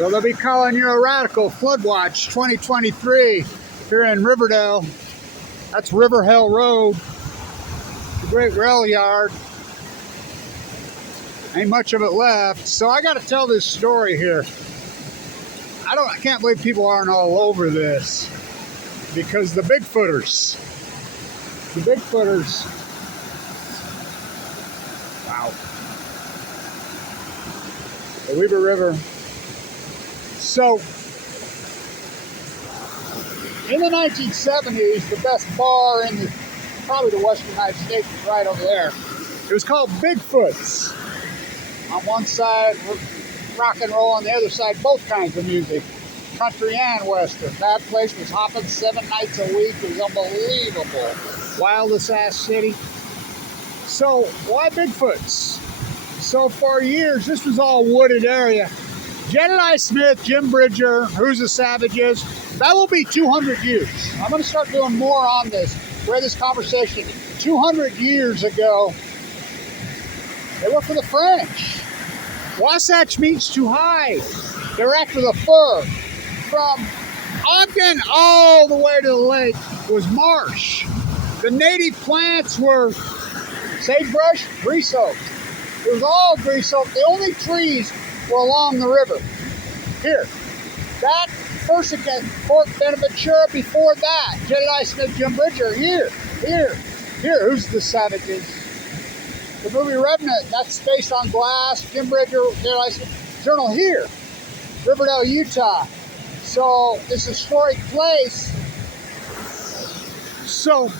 So they'll be calling you a radical. Flood Watch 2023 here in Riverdale. That's River Hill Road, the great rail yard. Ain't much of it left. So I got to tell this story here. I can't believe people aren't all over this, because the Bigfooters, wow, the Weber River. So, in the 1970s, the best bar in probably the Western United States was right over there. It was called BiGFOOT's. On one side, rock and roll, on the other side, both kinds of music, country and western. That place was hopping 7 nights a week. It was unbelievable. Wildest ass city. So, why BiGFOOT's? So, for years, this was all wooded area. Jedediah Smith, Jim Bridger, Who's the Savages, that will be 200 years. I'm going to start doing more on this. We had this conversation 200 years ago. They were for the French. Wasatch means to hide. They're after the fur. From Ogden all the way to the lake was marsh. The native plants were sagebrush, grease oak. It was all grease oak. The only trees were along the river. Here, that first again, Fort Benaventura. Before that, Jedediah Smith, Jim Bridger. Here. Who's the Savages? The movie Revenant, that's based on glass. Jim Bridger, Jedediah Smith. Journal here, Riverdale, Utah. So this historic place. So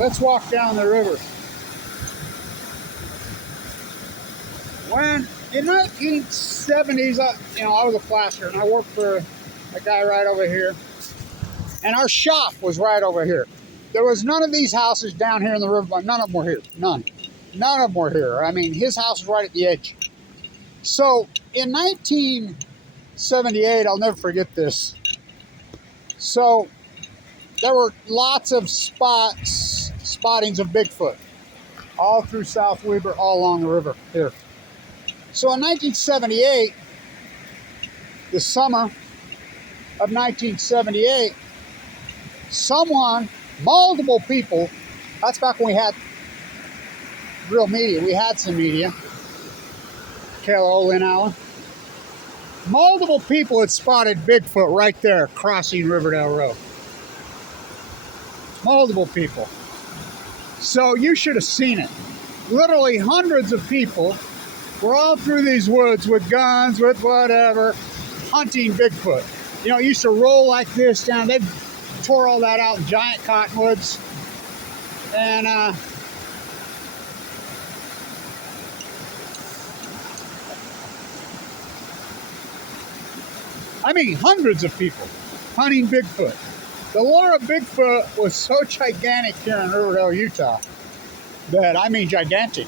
let's walk down the river. When in 1970s, I was a plasterer and I worked for a guy right over here, and our shop was right over here. There was none of these houses down here in the river, but none of them were here. None of them were here. I mean, his house was right at the edge. So in 1978, I'll never forget this. So there were lots of spottings of Bigfoot all through South Weber, all along the river here. So in 1978, the summer of 1978, multiple people, that's back when we had real media. We had some media. Kayla Olin Allen. Multiple people had spotted Bigfoot right there crossing Riverdale Road. Multiple people. So you should have seen it. Literally hundreds of people were all through these woods with guns, with whatever, hunting Bigfoot. You know, it used to roll like this down. They tore all that out in giant cottonwoods. And I mean, hundreds of people hunting Bigfoot. The lore of Bigfoot was so gigantic here in Riverdale, Utah, that, I mean, gigantic.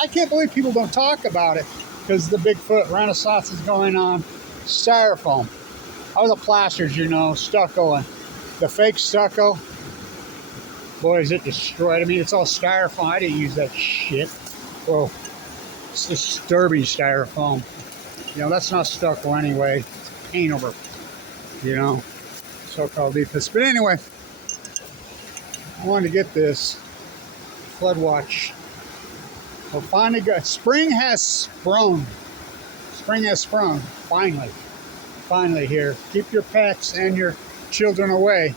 I can't believe people don't talk about it, because the Bigfoot renaissance is going on. Styrofoam. I was a plasterer, stucco, and the fake stucco, boy, is it destroyed. I mean, it's all styrofoam. I didn't use that shit. Whoa, it's disturbing styrofoam. That's not stucco anyway. It's paint over, so-called defense. But anyway, I wanted to get this flood watch. Well, finally got, spring has sprung. Spring has sprung, finally. Finally here. Keep your pets and your children away.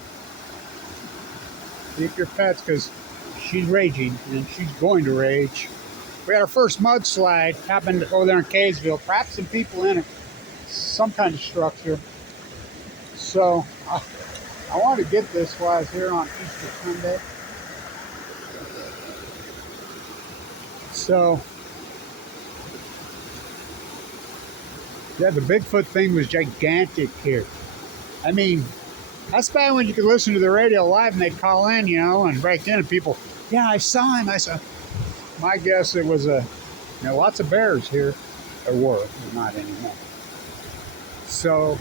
Keep your pets, because she's raging, and she's going to rage. We had our first mudslide, happened over there in Kaysville. Perhaps some people in it, some kind of structure. So, I wanted to get this while I was here on Easter Sunday. So, yeah, the Bigfoot thing was gigantic here. I mean, that's back when you could listen to the radio live and they'd call in, and break in, and people, yeah, I saw him. My guess it was lots of bears here. There were, but not anymore. So,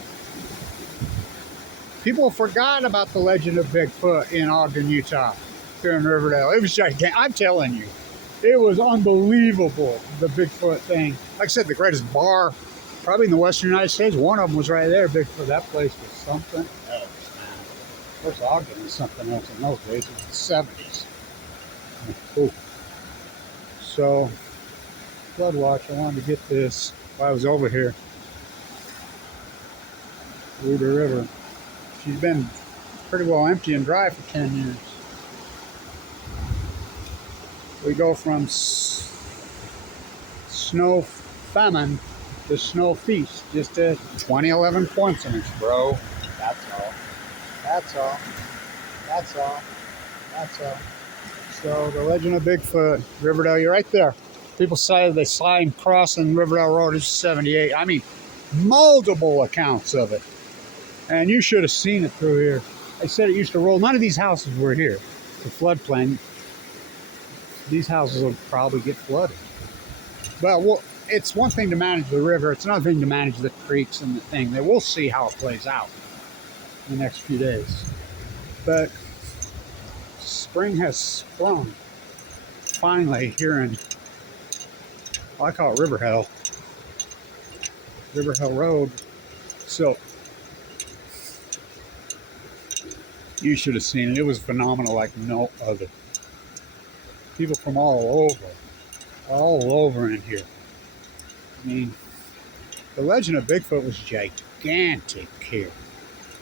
people forgot about the legend of Bigfoot in Ogden, Utah, here in Riverdale. It was gigantic. I'm telling you. It was unbelievable, the Bigfoot thing. Like I said, the greatest bar probably in the western United States. One of them was right there, Bigfoot. That place was something else, man. Of course, Ogden was something else in those days. It was the 70s. Ooh. So, flood watch, I wanted to get this while I was over here. Through the river. She's been pretty well empty and dry for 10 years. We go from snow famine to snow feast. Just a 2011 coincidence, bro. That's all. That's all. That's all. That's all. So the legend of Bigfoot, Riverdale, you're right there. People say they saw him crossing Riverdale Road in 78. I mean, multiple accounts of it. And you should have seen it through here. They said it used to roll. None of these houses were here. The floodplain. These houses will probably get flooded. But well, it's one thing to manage the river. It's another thing to manage the creeks and the thing. We'll see how it plays out in the next few days. But spring has sprung. Finally, here in, well, I call it River Hill Road. So you should have seen it. It was phenomenal like no other. People from all over in here. I mean, the legend of Bigfoot was gigantic here.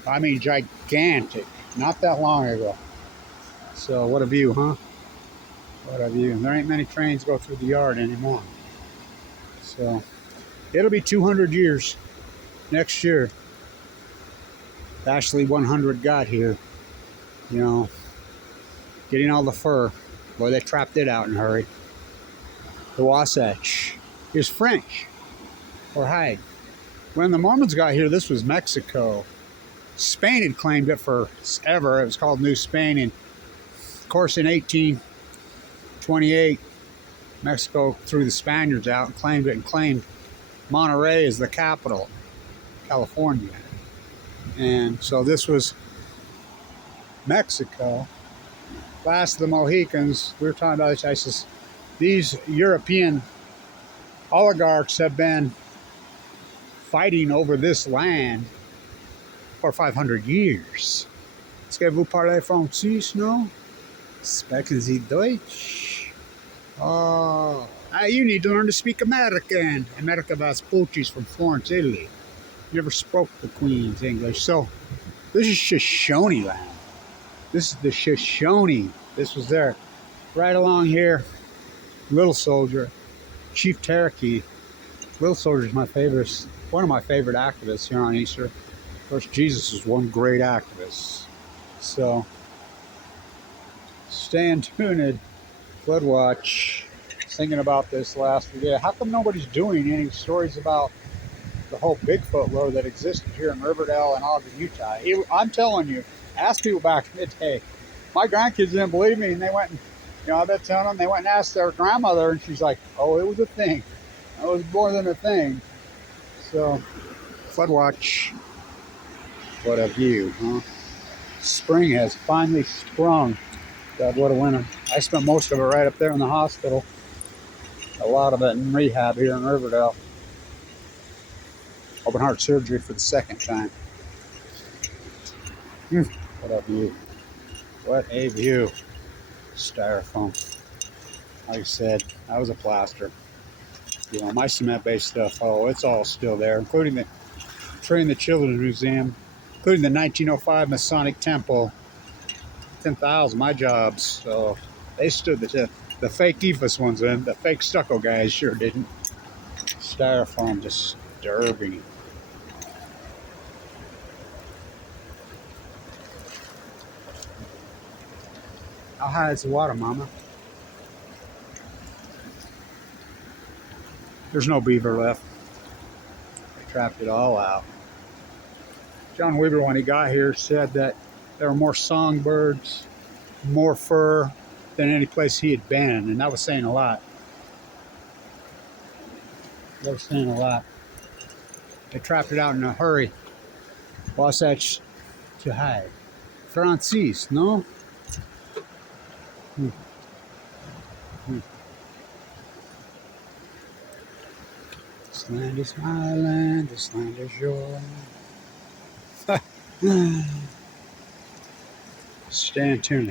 I mean, gigantic. Not that long ago. So, what a view, huh? What a view. And there ain't many trains go through the yard anymore. So, it'll be 200 years next year. Ashley 100 got here. You know, getting all the fur. Boy, they trapped it out in a hurry. The Wasatch is French, or hide. When the Mormons got here, this was Mexico. Spain had claimed it forever. It was called New Spain. And of course, in 1828, Mexico threw the Spaniards out and claimed Monterey as the capital, California. And so this was Mexico. Last of the Mohicans, we were talking about this. I says, these European oligarchs have been fighting over this land for 500 years. Est-ce que vous parlez français, no? Sprechen Sie Deutsch? Oh, you need to learn to speak American. America was Portuguese from Florence, Italy. Never spoke the Queen's English. So, this is Shoshone land. This is the Shoshone. This was there. Right along here, Little Soldier, Chief Cherokee. Little Soldier is my favorite, one of my favorite activists here on Easter. Of course, Jesus is one great activist. So, staying tuned. Flood watch. Thinking about this last week. How come nobody's doing any stories about the whole Bigfoot lore that existed here in Riverdale and Ogden, Utah? I'm telling you, ask people back in the day. My grandkids didn't believe me, and they went and, I've been telling them, they went and asked their grandmother, and she's like, oh, it was a thing. It was more than a thing. So, flood watch. What a view, huh? Spring has finally sprung. God, what a winter. I spent most of it right up there in the hospital. A lot of it in rehab here in Riverdale. Open heart surgery for the second time. What a view. What a view. Styrofoam. Like I said, that was a plaster. My cement-based stuff, oh, it's all still there, including the Train the Children's Museum, including the 1905 Masonic Temple. 10,000, my jobs. So they stood the test. The fake EFUS ones in, the fake stucco guys sure didn't. Styrofoam, disturbing. How high is the water, Mama? There's no beaver left. They trapped it all out. John Weaver, when he got here, said that there were more songbirds, more fur than any place he had been, and that was saying a lot. That was saying a lot. They trapped it out in a hurry. Wasatch to hide. Francis, no? This land is my land, this land is your land. Stay tuned.